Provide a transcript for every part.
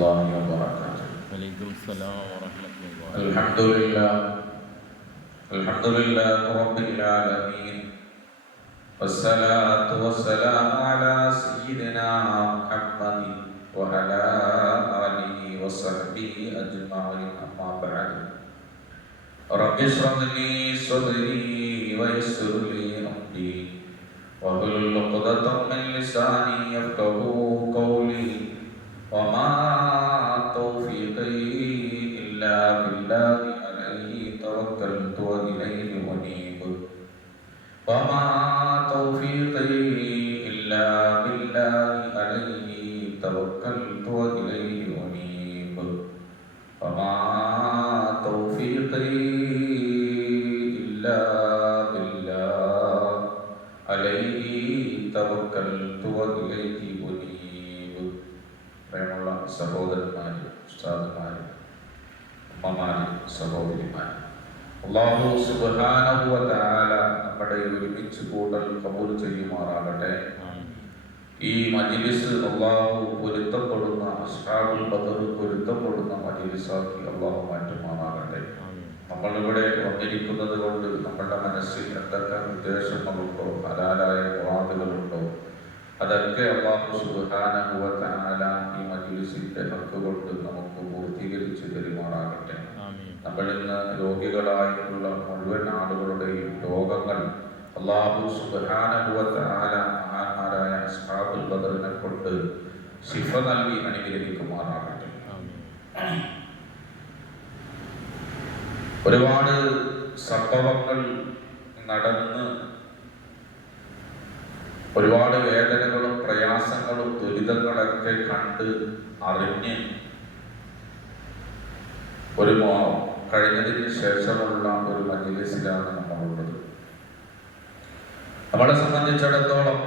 الله وبركاته. وعليكم السلام ورحمة الله. الحمد لله. الحمد لله رب العالمين. والصلاة والسلام على سيدنا محمد وعلى آله وصحبه أجمعين. أما بعد. رب اشرح لي صدري ويسر لي أمري. واحلل عقدة من لساني يفقهوا قولي. وما توفيقي إلا بالله عليه توكلت وإليه أنيب وما അള്ളാഹു സുബ്ഹാനഹു വ തആല നമ്മുടെ ഒരുമിച്ച് കൂടൽ കബൂൽ ചെയ്യുമാറാകട്ടെ. ഈ മജിലിസ് അള്ളാഹു പൊരുത്തപ്പെടുന്ന അസ്ഹാബുൽ ബദർ പൊരുത്തപ്പെടുന്ന മജിലിസാക്കി അള്ളാഹു മാറ്റുമാറാകട്ടെ. നമ്മളിവിടെ വന്നിരിക്കുന്നത് കൊണ്ട് നമ്മുടെ മനസ്സിൽ എന്തൊക്കെ ഉദ്ദേശങ്ങളുണ്ടോ ഹലാലായ വാദങ്ങളുണ്ടോ അതൊക്കെ അള്ളാഹു സുബ്ഹാനഹു വ ഈ മജിലിസിന്റെ ഹക്ക് നമുക്ക് പൂർത്തീകരിച്ച് പെരുമാറാകട്ടെ നമ്മൾ ഇന്ന് രോഗികളായിട്ടുള്ള മുഴുവൻ ആളുകളുടെയും രോഗങ്ങൾ അള്ളാഹു തആല മഹാന്മാരായ അസ്ഹാബുൽ ബദറിനെ കൊണ്ട് ശിഫ നൽകി അനുഗ്രഹിക്കുമാറാകട്ടെ. ഒരുപാട് സംഭവങ്ങൾ നടന്ന് ഒരുപാട് വേദനകളും പ്രയാസങ്ങളും ദുരിതങ്ങളൊക്കെ കണ്ട് അറിഞ്ഞ് ഒരു കഴിഞ്ഞതിന് ശേഷമുള്ള ഒരു മജിലിസിലാണ് നമ്മളുള്ളത്. നമ്മളെ സംബന്ധിച്ചിടത്തോളം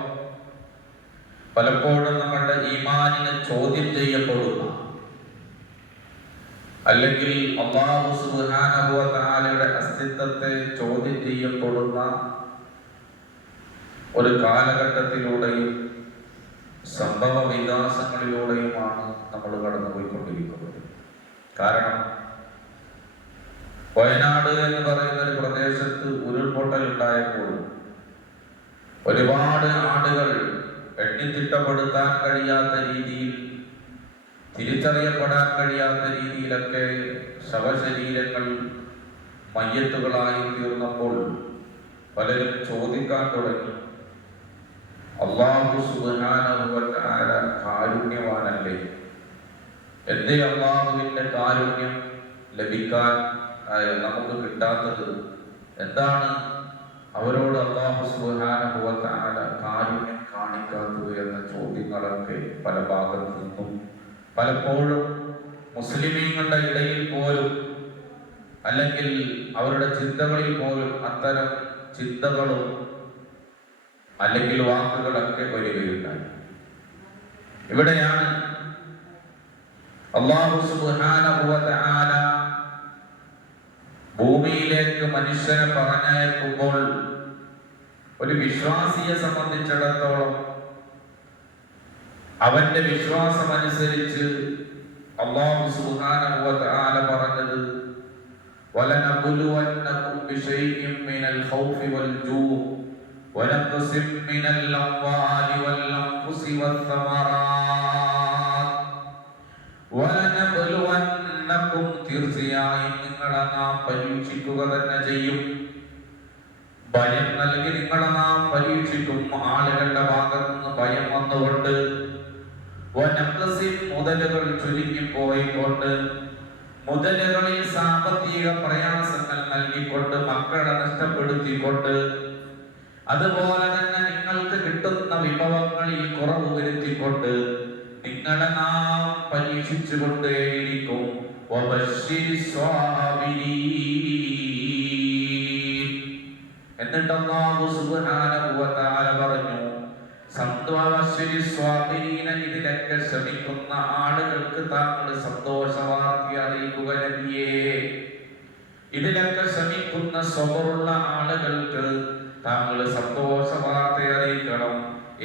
പലപ്പോഴും നമ്മളുടെ ഈമാനിനെ ചോദ്യം ചെയ്യപ്പെടുന്ന അല്ലെങ്കിൽ അള്ളാഹു തആലയുടെ അസ്തിത്വത്തെ ചോദ്യം ചെയ്യപ്പെടുന്ന ഒരു കാലഘട്ടത്തിലൂടെയും സംഭവ വികാസങ്ങളിലൂടെയുമാണ് നമ്മൾ കടന്നുപോയിക്കൊണ്ടിരിക്കുന്നത്. കാരണം വയനാട് എന്ന് പറയുന്ന ഒരു പ്രദേശത്ത് ഉരുൾപൊട്ടൽ ഉണ്ടായപ്പോൾ ഒരുപാട് ആടുകൾ എണ്ണിത്തിട്ടപ്പെടുത്താൻ കഴിയാത്ത രീതിയിൽ തിരിച്ചറിയപ്പെടാൻ കഴിയാത്ത രീതിയിലൊക്കെ ശവശരീരങ്ങൾ മയ്യത്തുകളായി തീർന്നപ്പോൾ പലരും ചോദിക്കാൻ തുടങ്ങി. അള്ളാഹു തആല കാരുണ്യവാനല്ലേ? എന്തേ അള്ളാഹുവിന്റെ കാരുണ്യം ലഭിക്കാൻ നമുക്ക് കിട്ടാത്തത് എന്താണ്? അവരോട് അള്ളാഹു തആല കാരുണ്യം കാണിക്കാത്തത് എന്ന ചോദ്യങ്ങളൊക്കെ പല ഭാഗത്തു നിന്നും പലപ്പോഴും മുസ്ലിമീങ്ങളുടെ ഇടയിൽ പോലും അല്ലെങ്കിൽ അവരുടെ ചിന്തകളിൽ പോലും അത്തരം ചിന്തകളും അല്ലെങ്കിൽ വാക്കുകളൊക്കെ വരികയുണ്ടായി. ഇവിടെയാണ് അള്ളാഹു തആല ഭൂമിയിലേക്ക് മനുഷ്യനെ പറഞ്ഞയക്കുമ്പോൾ ഒരു വിശ്വാസിയെ സംബന്ധിച്ചിടത്തോളം അവന്റെ വിശ്വാസം അനുസരിച്ച് അള്ളാഹു സുബ്ഹാനഹു വ തആല പറഞ്ഞത് ولنبلونكم بشيء من الخوف والجوع ونقص من الأموال والأنفس والثمرات നാം പരീക്ഷിക്കുക തന്നെ ചെയ്യും. ഭയം നൽകി നിങ്ങളെ നാം പരീക്ഷിക്കും. ആളുകളുടെ ഭാഗത്ത് നിന്ന് ഭയം വന്നുകൊണ്ട് മുതലുകൾ ചുരുങ്ങിപ്പോയിക്കൊണ്ട് മുതലുകളിൽ സാമ്പത്തിക പ്രയാസങ്ങൾ നൽകിക്കൊണ്ട് മക്കളെ നഷ്ടപ്പെടുത്തിക്കൊണ്ട് അതുപോലെ തന്നെ നിങ്ങൾക്ക് കിട്ടുന്ന വിഭവങ്ങളിൽ കുറവ് വരുത്തിക്കൊണ്ട് നിങ്ങളെ നാം പരീക്ഷിച്ചു കൊണ്ടേയിരിക്കും الصابرين. എന്നിട്ട് അല്ലാഹു സുബ്ഹാനഹു വ പറഞ്ഞു സന്തോഷരി സ്വാധീന ഇതിലൊക്കെ ശ്രമിക്കുന്ന ആളുകൾക്ക് താങ്കൾ സന്തോഷ വാർത്തി അറിയിക്കുക നബിയേ ഇതിലൊക്കെ ശ്രമിക്കുന്ന സ്വബറുള്ള ആളുകൾക്ക് താങ്കൾ സന്തോഷ വാർത്ത അറിയിക്കണം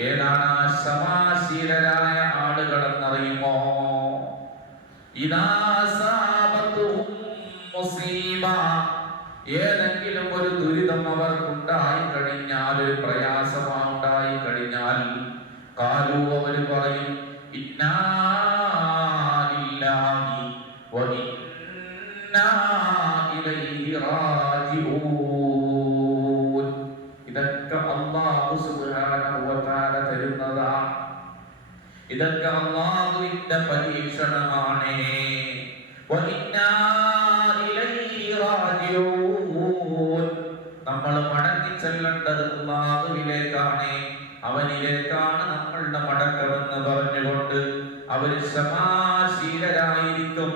ഏതാണ് സമാശീലരായ ആളുകൾ എന്നറിയുമോ ഏതെങ്കിലും ഒരു ദുരിതം അവർക്കുണ്ടായി കഴിഞ്ഞാൽ ഒരു പ്രയാസമുണ്ടായി കഴിഞ്ഞാൽ കാലു അവർ പറയും ഇന്നാ അവർ ക്ഷമാശീലരായിരിക്കും.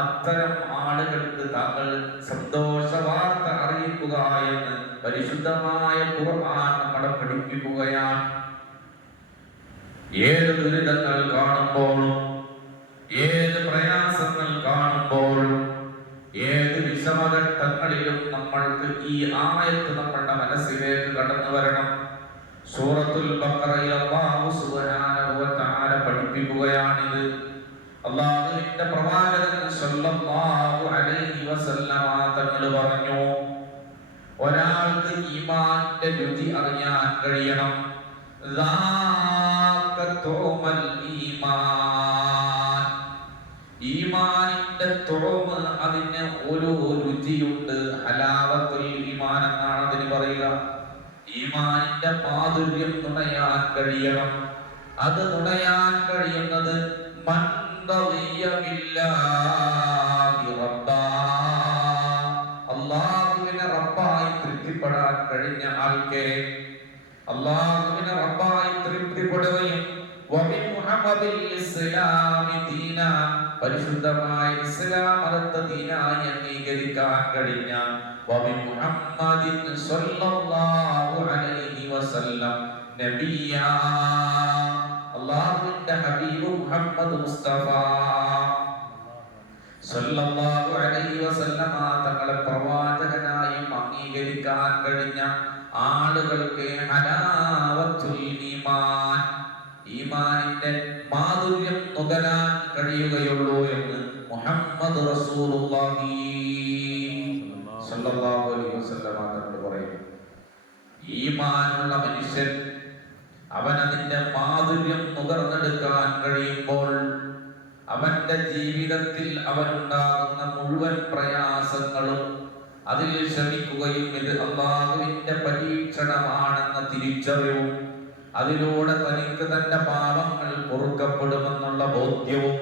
അത്തരം ആളുകൾക്ക് താങ്കൾ സന്തോഷ വാർത്ത അറിയിക്കുക എന്ന് പരിശുദ്ധമായ നമ്മളെ പഠിപ്പിക്കുകയാണ്. ഏത് ദുരിതങ്ങൾ കാണുമ്പോഴും ഏത് പ്രയാസങ്ങൾ കാണുമ്പോഴും ഏത് വിഷമഘട്ടങ്ങളിലും നമ്മൾക്ക് ഈ ആയത്ത് നമ്മളുടെ മനസ്സിലേക്ക് കടന്നു വരണം. സൂറത്തുൽ ബഖറയിൽ എന്റെ പ്രവാചകൻ സല്ലല്ലാഹു അലൈഹി വസല്ലമ തങ്ങൾ പറഞ്ഞു ഒരാൾക്ക് ഈമാന്റെ രുചി അറിയാൻ കഴിയണം. ഈമാനിന്റെ തുറമ് അതിന് ഒരു രുചിയുണ്ട്. ഹലാവത്തുൽ ഈമാൻ എന്നാണ് അതിന് പറയുക. ഈമാനിന്റെ മാധുര്യം നുണയാൻ കഴിയണം. അത് നുണയാൻ കഴിയുന്നത് മൻ റളിയ ബില്ലാഹി റബ്ബാ. അള്ളാഹുവിനെ റബ്ബായി തൃപ്തിപ്പെടാൻ കഴിഞ്ഞ ആൾക്കേ അള്ളാഹുവിനെ റബ്ബായി തൃപ്തിപ്പെടുകയും പരിശുദ്ധമായ ഇസ്ലാം മതത്തെ ദീനായി അംഗീകരിക്കാൻ കഴിഞ്ഞ നബിയ അള്ളാഹുവിന്റെ ഹബീബ് മുഹമ്മദ് മുസ്തഫ. സല്ലല്ലാഹു അലൈഹി വസല്ലമ തങ്ങളെ പ്രവാചകനായും അംഗീകരിക്കാൻ കഴിഞ്ഞ ആളുകൾക്ക് ഹലാവത്തുൽ ഈമാൻ. ഈമാനിന്റെ മാധുര്യം നുകരാൻ കഴിയുകയുള്ളൂ എന്ന് മുഹമ്മദ് റസൂലുള്ളാഹി സല്ലല്ലാഹു അലൈഹി വസല്ലമ തങ്ങൾ പറയുന്നു. ഈമാനുള്ള മനുഷ്യൻ അവൻ അതിന്റെ മാധുര്യം നുകർന്നെടുക്കാൻ കഴിയുമ്പോൾ അവന്റെ ജീവിതത്തിൽ അവനുണ്ടാകുന്ന മുഴുവൻ പ്രയാസങ്ങളും അതിൽ ക്ഷമിക്കുകയും ഇത് അള്ളാഹുവിന്റെ പരീക്ഷണമാണെന്ന തിരിച്ചറിവും അതിലൂടെ തനിക്ക് തന്റെ പാപങ്ങൾ പൊറുക്കപ്പെടുമെന്നുള്ള ബോധ്യവും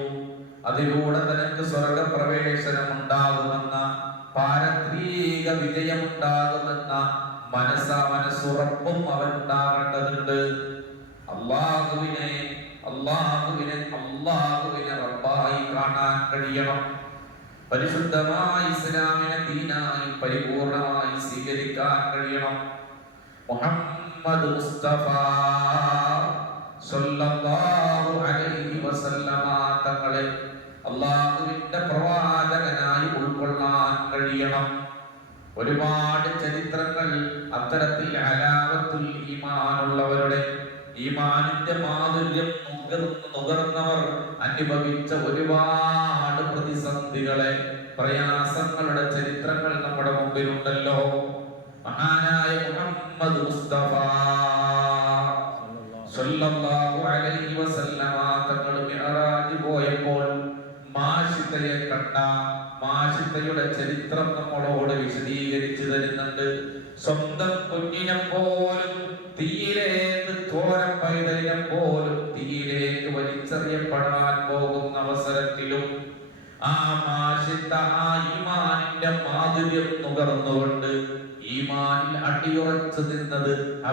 അതിലൂടെ തനിക്ക് സ്വർഗപ്രവേശനം ഉണ്ടാകുമെന്ന പാരത്രീക വിജയമുണ്ടാകുമെന്ന മനസ്സ മനസ്സുറപ്പും അവനുണ്ടാകേണ്ടതുണ്ട്. അള്ളാഹുവിനെ അള്ളാഹുവിനെ അള്ളാഹുവിനെ റബ്ബായി കാണാൻ കഴിയണം. പരിശുദ്ധമായ ഇസ്ലാമിനെ ദീനായി പരിപൂർണമായി സ്വീകരിക്കാൻ കഴിയണം. മുഹമ്മദ് മുസ്തഫ സല്ലല്ലാഹു അലൈഹി വസല്ലമ തങ്ങളെ അള്ളാഹുവിന്റെ പ്രവാചകനായി ഉൾക്കൊള്ളാൻ കഴിയണം. ഒരുപാട് ചരിത്രങ്ങൾ അത്തരത്തിൽ അലാവത്തുൽ ഈമാനുള്ളവരുടെ ഈമാനിന്റെ മാധുര്യം നുകർന്ന് നുകർന്നവർ അനുഭവിച്ച ഒരുപാട് പ്രതിസന്ധികളെ പ്രയാസങ്ങളുടെ ചരിത്രങ്ങൾ നമ്മുടെ മുമ്പിലുണ്ടല്ലോ. മഹാനായ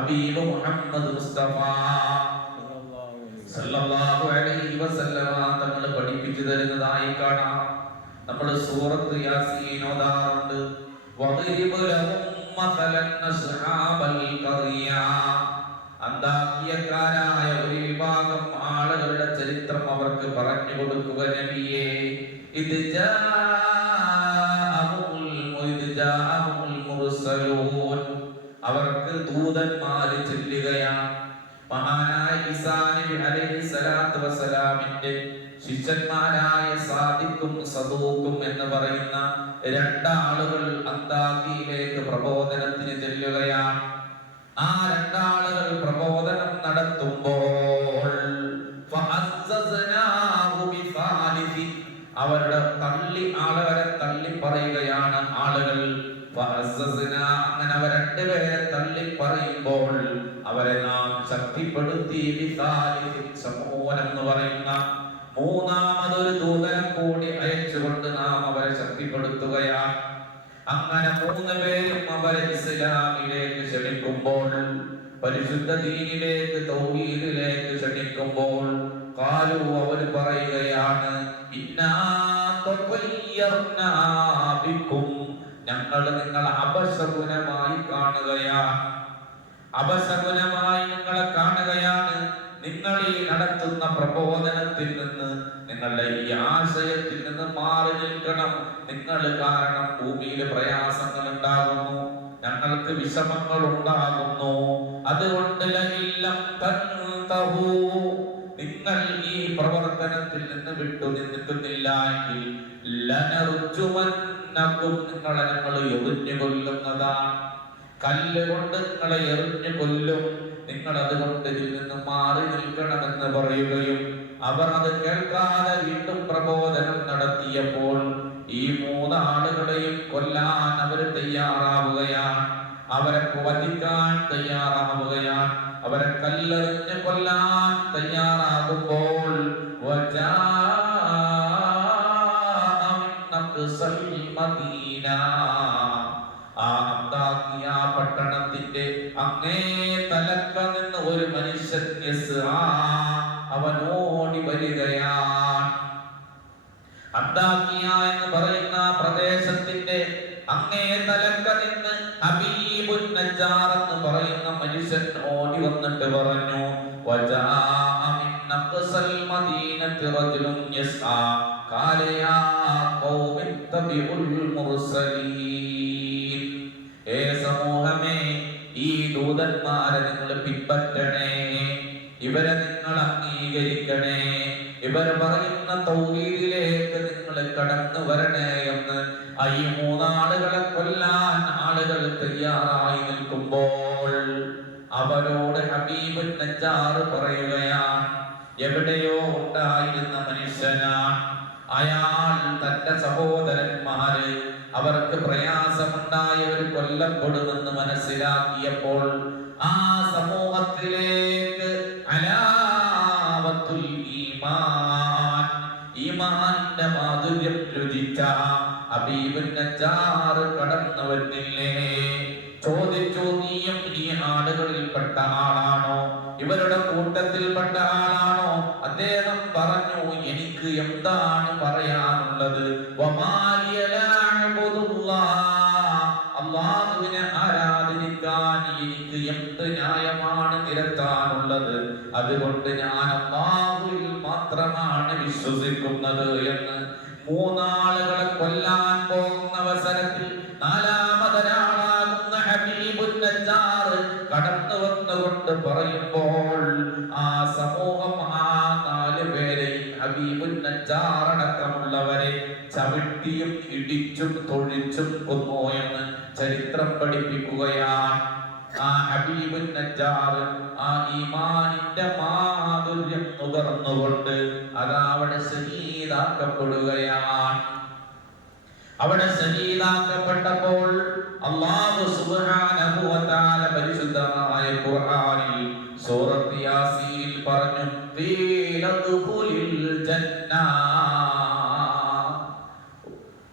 ഹബീബ് മുഹമ്മദ് മുസ്തഫ. സല്ലല്ലാഹു അലൈഹി വസല്ലമ തങ്ങൾ പഠിപ്പിച്ചു തരുന്നതായി കാണാം. നമ്മൾ സൂറത്ത് യാസീൻ ഓതാറുണ്ട്. വദ്രിബ് ലഹും മസലൻ അസ്ഹാബൽ ഖറിയ. അന്താക്കിയക്കാരായ ഒരു വിഭാഗം ആളുകളുടെ ചരിത്രം അവർക്ക് പറഞ്ഞു കൊടുക്കുക നബിയേ. ഇത് ജാഅഹുൽ ശിഷ്യന്മാരായ സാദിക്കും സദൂക്കും എന്ന് പറയുന്ന രണ്ടാളുകൾ അന്താക്കിയിലേക്ക് പ്രബോധനത്തിന് ചെല്ലുകയാണ് ആ രണ്ടാളുകൾ പ്രബോധനം നടത്തുമ്പോൾ. അവരുടെ തള്ളി ആളുകളെ തള്ളി പറയുകയാണ് ആളുകൾ. അങ്ങനെ അവർ രണ്ടുപേരെ തള്ളി പറയുമ്പോൾ അവരെ നാം ശക്തിപ്പെടുത്തി. സമൂഹം എന്ന് പറയുന്ന മൂന്നാമതൊരു ദൂതനം കൂടി അയച്ചുകൊണ്ട് നാം അവരെ ശക്തിപ്പെടുത്തുകയാണ് അങ്ങനെ മൂന്ന് പേരും അവരെ ഇസ്ലാമിലേക്ക് ക്ഷണിക്കുമ്പോൾ പരിശുദ്ധ ദീനിലേക്ക് തൗഹീദിലേക്ക് ക്ഷണിക്കുമ്പോൾ കാലു അവർ പറയുകയാണ് ഞങ്ങൾ നിങ്ങൾ അപശകുനമായി കാണുകയാണ് അപശകുനമായി നിങ്ങളെ കാണുകയാണ്. നിങ്ങൾ ഈ നടത്തുന്ന പ്രബോധനത്തിൽ നിന്ന് നിങ്ങളുടെ ഈ ആശയത്തിൽ നിന്ന് മാറി നിൽക്കണം. നിങ്ങൾ കാരണം ഭൂമിയിൽ പ്രയാസങ്ങൾ ഉണ്ടാകുന്നു. ഞങ്ങൾക്ക് വിഷമങ്ങൾ ഉണ്ടാകുന്നു. അതുകൊണ്ട് നിങ്ങൾ ഈ പ്രവർത്തനത്തിൽ നിന്ന് വിട്ടു നിന്നിട്ടുന്നില്ല എങ്കിൽ നിങ്ങളെ ഞങ്ങൾ എറിഞ്ഞു കൊല്ലുന്നതാണ് കല്ല് കൊണ്ട് നിങ്ങളെ എറിഞ്ഞു കൊല്ലും. നിങ്ങൾ അതുകൊണ്ട് ഇതിൽ നിന്ന് മാറി നിൽക്കണമെന്ന് പറയുകയും അവർ അത് കേൾക്കാതെ വീണ്ടും പ്രബോധനം നടത്തിയപ്പോൾ ഈ മൂന്നാളുകളെയും കൊല്ലാൻ അവർ തയ്യാറാവുകയാണ്. അവരെ വധിക്കാൻ തയ്യാറാവുകയാണ്. അവരെ കല്ലെറിഞ്ഞ് കൊല്ലാൻ ഓടി വരികയാണ് അന്താക്കിയ എന്ന് പറയുന്ന പ്രദേശത്തിന്റെ അങ്ങേ തലക്ക നിന്ന് ഹബീബുൻ നജ്ജാർ എന്ന് പറയുന്ന മനുഷ്യൻ ഓടി വന്നിട്ട് പറഞ്ഞു മദീനത്തി റജുലുൻ യസ്ആ ഖാല യാ ഖൗമി മുർസലീൻ. വരണേ എന്ന് ഈ മൂന്നാളുകളെ കൊല്ലാൻ ആളുകൾ തയ്യാറായി നിൽക്കുമ്പോൾ അവരോട് ഹബീബ് നജാറ് പറയുകയാണ് എവിടെയോ ഉണ്ടായിരുന്ന മനുഷ്യനാ. അയാൾ തന്റെ സഹോദരന്മാര് അവർക്ക് പ്രയാസമുണ്ടായവർ കൊല്ലപ്പെടുമെന്ന് മനസ്സിലാക്കിയപ്പോൾ ആ സമൂഹത്തിലേക്ക് നജാറ് കടന്നു വരുന്നില്ലേ ചോദിച്ചു നീയും ഈ ആളുകളിൽപ്പെട്ട ആളാണോ? ഇവരുടെ കൂട്ടത്തിൽപ്പെട്ട ആളാണോ? അദ്ദേഹം പറഞ്ഞു എനിക്ക് എന്താണ് പറയാനുള്ളത്. അള്ളാഹുവിനെ ആരാധനിക്കാൻ എനിക്ക് എന്ത് ന്യായമാണ് നിരത്താനുള്ളത്? അതുകൊണ്ട് ഞാൻ അള്ളാഹുവിൽ മാത്രമാണ് വിശ്വസിക്കുന്നത് എന്ന്. മൂന്നാളുകളെ ഇടിച്ചും തൊഴിച്ചും കൊന്നു എന്ന് ചരിത്രം പഠിപ്പിക്കുകയാണ്. ആ ഹബീബുൻ നജ്ജാർ ആ ഈമാനിന്റെ മാധുര്യം നുകർന്നുകൊണ്ട് അതവിടെ അവിടെ ശഹീദാക്കപ്പെടുകയാണ് അവിടെ ശഹീദാക്കപ്പെട്ടപ്പോൾ അല്ലാഹു സുബ്ഹാനഹു വ തആല പരിശുദ്ധമായ ഖുർആനിൽ സൂറത്ത് യാസീൻ പറഞ്ഞു "ഖീല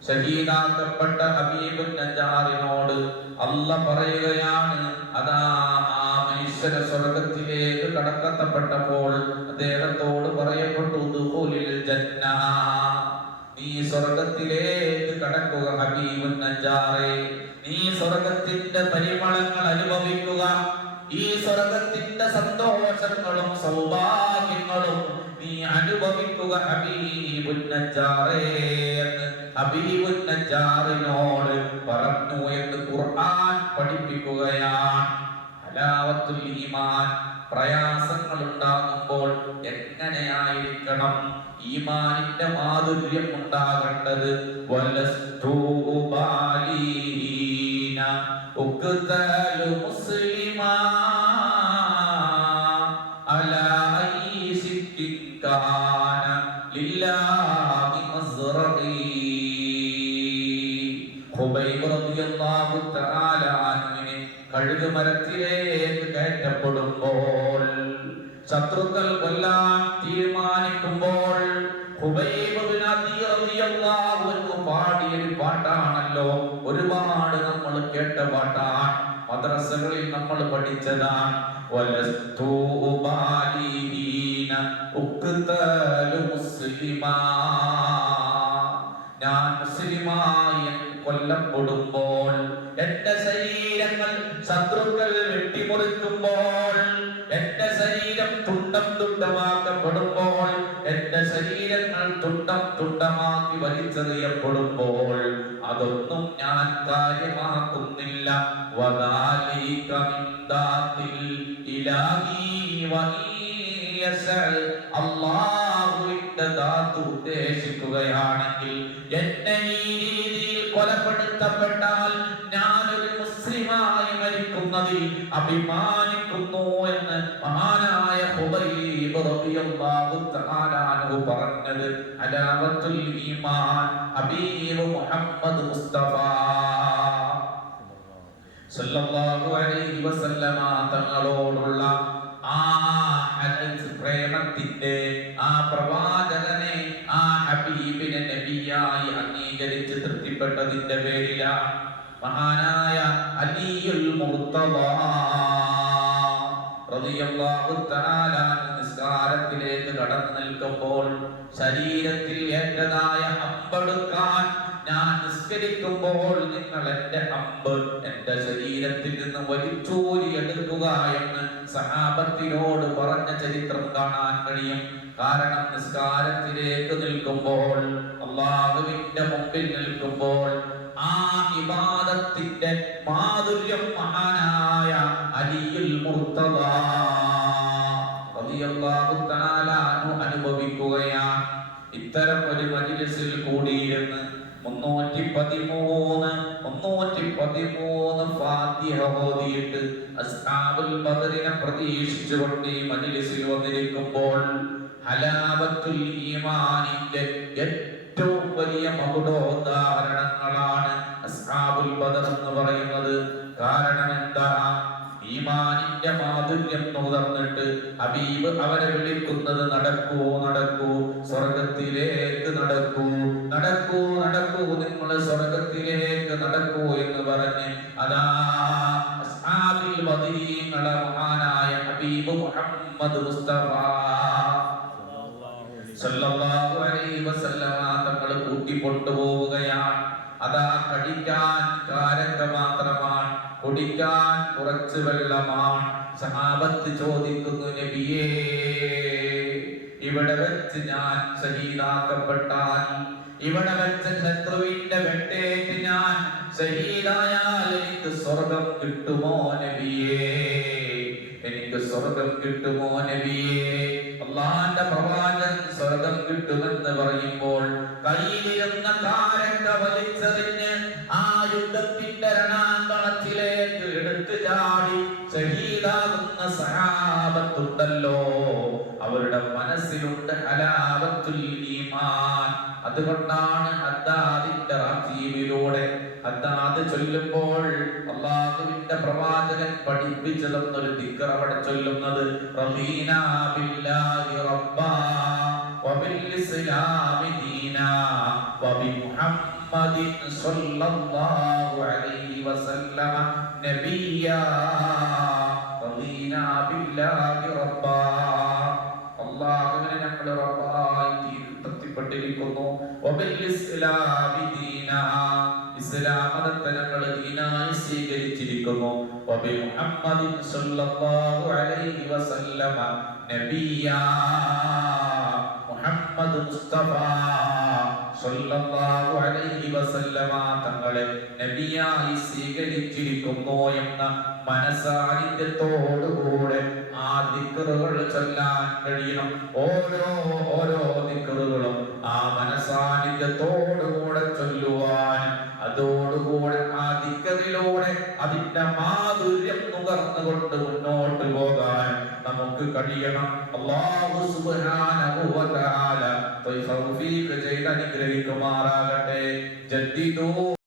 ഷഹീദാക്കപ്പെട്ട ഹബീബ് നജാറിനോട് അല്ല പറയുകയാണ്. അതാ ആ മനുഷ്യര സ്വർഗത്തിലേക്ക് കടക്കത്തപ്പെട്ടപ്പോൾ അദ്ദേഹത്തോട് പറയപ്പെട്ടു ജന്ന. നീ സ്വർഗത്തിലേക്ക് കടക്കുക ഹബീബ് നജാറെ. നീ സ്വർഗത്തിന്റെ പരിമളങ്ങൾ അനുഭവിക്കുക. ഈ സ്വർഗത്തിന്റെ സന്തോഷങ്ങളും സൗഭാഗ്യങ്ങളും നീ അനുഭവിക്കുക ഹബീബ് നജാറേ എന്ന്. നജ്ജാറിനോട് പറഞ്ഞു എന്ന് ഖുർആൻ പഠിപ്പിക്കുകയാണ്. അലാവത്തുൽ ഈമാൻ പ്രയാസങ്ങൾ ഉണ്ടാകുമ്പോൾ എങ്ങനെയായിരിക്കണം ഈമാനിന്റെ മാധുര്യം ഉണ്ടാകേണ്ടത്? മുസ്ലിമാ അലാ അയ്യി ഖുബൈബ് മരത്തിലേക്ക് കയറ്റപ്പെടുമ്പോൾ ശത്രുക്കൾ കൊല്ലാൻ തീരുമാനിക്കുമ്പോൾ ഖുബൈബ് ബിൻ അദി റളിയല്ലാഹു അൻഹു പാടിയ ഒരു പാട്ടാണല്ലോ ഒരുപാട് നമ്മൾ കേട്ട പാട്ടാണ്. മദ്രസകളിൽ നമ്മൾ പഠിച്ചതാണ്. വലസ്തു ഉബാലിഹീന ഉക്തലു മുസ്ലിമാ ശത്രുക്കൾ വെട്ടിമുറിക്കുമ്പോൾ എന്റെ ശരീരം തുണ്ടം തുണ്ടമാക്കപ്പെടുമ്പോൾ എന്റെ ശരീരങ്ങൾ തുണ്ടം തുണ്ടമാക്കി വലിച്ചെറിയപ്പെടുമ്പോൾ അതൊന്നും ഞാൻ കാര്യമാക്കുന്നില്ല. വദാലി മിൻ ദാത്തിൽ ഇലാഹി വഇയസൽ അഭിമാനിക്കുന്നു എന്ന് മഹാനായ പറഞ്ഞത് അലാവത്തുൽ ഈമാൻ ഹബീബ് മുഹമ്മദ് മുസ്തഫ. സല്ലല്ലാഹു അലൈഹി വസല്ലമ തങ്ങളോടുള്ള ആ ഹദീസ് പ്രേമത്തിന്റെ ആ പ്രവാചകനെ ആ ഹബീബിനെ നബിയായി അംഗീകരിച്ച് തൃപ്തിപ്പെട്ടതിന്റെ പേരിലാണ് മഹാനായ അലിയുൽ അൻഹു നിസ്കാരത്തിലേക്ക് കടന്നു നിൽക്കുമ്പോൾ ശരീരത്തിൽ എന്റേതായ അമ്പെടുക്കാൻ ഞാൻ നിസ്കരിക്കുമ്പോൾ നിങ്ങൾ എന്റെ അമ്പ് എന്റെ ശരീരത്തിൽ നിന്ന് വലിച്ചൂരി എടുക്കുക എന്ന് സഹാബത്തിനോട് പറഞ്ഞ ചരിത്രം കാണാൻ കഴിയും. കാരണം നിസ്കാരത്തിലേക്ക് നിൽക്കുമ്പോൾ അള്ളാഹുവിന്റെ മുമ്പിൽ നിൽക്കുമ്പോൾ ആ ഇബാദത്തിന്റെ മാധുര്യം മഹാനായ അലിയുൽ മുർത്തദ. റളിയല്ലാഹു തആല അനുഭവിക്കുകയാണ്. ഇത്തരം ഒരു മജ്ലിസിൽ കൂടിയിരുന്ന് മുന്നൂറ്റി പതിമൂന്ന് മുന്നൂറ്റി പതിമൂന്ന് ഫാത്തിഹ അസ്ഹാബുൽ ബദറിനെ പ്രതീക്ഷിച്ചുകൊണ്ട് ഈ മജ്ലിസിൽ വന്നിരിക്കുമ്പോൾ ഹലാവത്തുൽ ഈമാനിന്റെ ഏറ്റവും വലിയ മകുടോദാഹരണങ്ങളാണ് അസ്ഹാബുൽ ബദർ എന്ന് പറയുന്നത് കാരണം എന്താ? ഈമാനിന്റെ മാധുര്യം നുകർന്നിട്ട് ഹബീബ് അവരെ വിളിക്കുന്നത് നടക്കൂ നടക്കൂ സ്വർഗത്തിലേക്ക് നടക്കൂ നടക്കൂ നടക്കൂ നിങ്ങൾ സ്വർഗത്തിലേക്ക് നടക്കൂ എന്ന് പറഞ്ഞ് അതാ മഹാനായ ഹബീബ് മുഹമ്മദ് മുസ്തഫ. സല്ലല്ലാഹു അലൈഹി വസല്ലമ തങ്ങൾ കൂട്ടിക്കൊണ്ടുപോവുകയാണ് കടിക്കാൻ കാരക്ക മാത്രമാണ് കുടിക്കാൻ കുറച്ച് വെള്ളമാണ്. സഹാബത്ത് ചോദിക്കുന്നു നബിയേ ഇവിടെ വെച്ച് ഞാൻ ശഹീദാക്കപ്പെട്ടാൽ ഇവിടെ വെച്ച് ശത്രുവിന്റെ വെട്ടേറ്റ് ഞാൻ ശഹീദായാൽ എനിക്ക് സ്വർഗം കിട്ടുമോ നബിയേ? എനിക്ക് സ്വർഗം കിട്ടുമോ നബിയേ? അള്ളാന്റെ പ്രവാചകൻ സ്വർഗം കിട്ടുമെന്ന് പറയുമ്പോൾ കയ്യിലിരുന്ന കാരക്ക വലിച്ചെറിഞ്ഞ് സഹാബത്തുണ്ടല്ലോ അവരുടെ മനസ്സിലുണ്ട് ഹലാവത്തുൽ ഈമാൻ അതുകൊണ്ടാണ് ഹദ്ദാദിന്റെ റാത്തീബിലൂടെ ഹദ്ദാദ് ചൊല്ലുമ്പോൾ അള്ളാഹുവിന്റെ പ്രവാചകൻ പഠിപ്പിച്ചു തന്നൊരു ദിക്ർ അവിടെ ചൊല്ലുന്നത് റബീന ബില്ലാഹി റബ്ബാ وبالإسلام دينا وبمحمد صلى الله عليه وسلم نبيا رضينا بالله ربا അള്ളാഹുവിനെ ഞങ്ങൾ റബ്ബായി തൃപ്തിപ്പെട്ടിരിക്കുന്നു. വബിൽ ഇസ്ലാമി ദീനാ. ഇസ്ലാം മതത്തെ ഞങ്ങൾ ദീനായി സ്വീകരിച്ചിരിക്കുന്നു. മുഹമ്മദ് മുസ്തഫ സല്ലല്ലാഹു അലൈഹി വസല്ലമ തങ്ങളെ നബിയായി സ്വീകരിച്ചിരിക്കുന്നു എന്ന മനസാന്നിധ്യത്തോടുകൂടെ ആ ദിക്കറുകൾ ചൊല്ലാൻ കഴിയണം. ഓരോ ഓരോ ദിക്കറുകളും ആ മനസാന്നിധ്യത്തോടുകൂടെ ചൊല്ലുവാൻ അതോടുകൂടെ ആ ദിക്കറിലൂടെ അതിന്റെ മാധുര്യം നുകർന്നുകൊണ്ട് മുന്നോട്ട് പോകാൻ നമുക്ക് കഴിയണം. അല്ലാഹു സുബ്ഹാനഹു വ തആല തൗഫീഖ് ചെയ്ത് അനുഗ്രഹിക്കുമാറാകട്ടെ. ജദ്ദിദൂ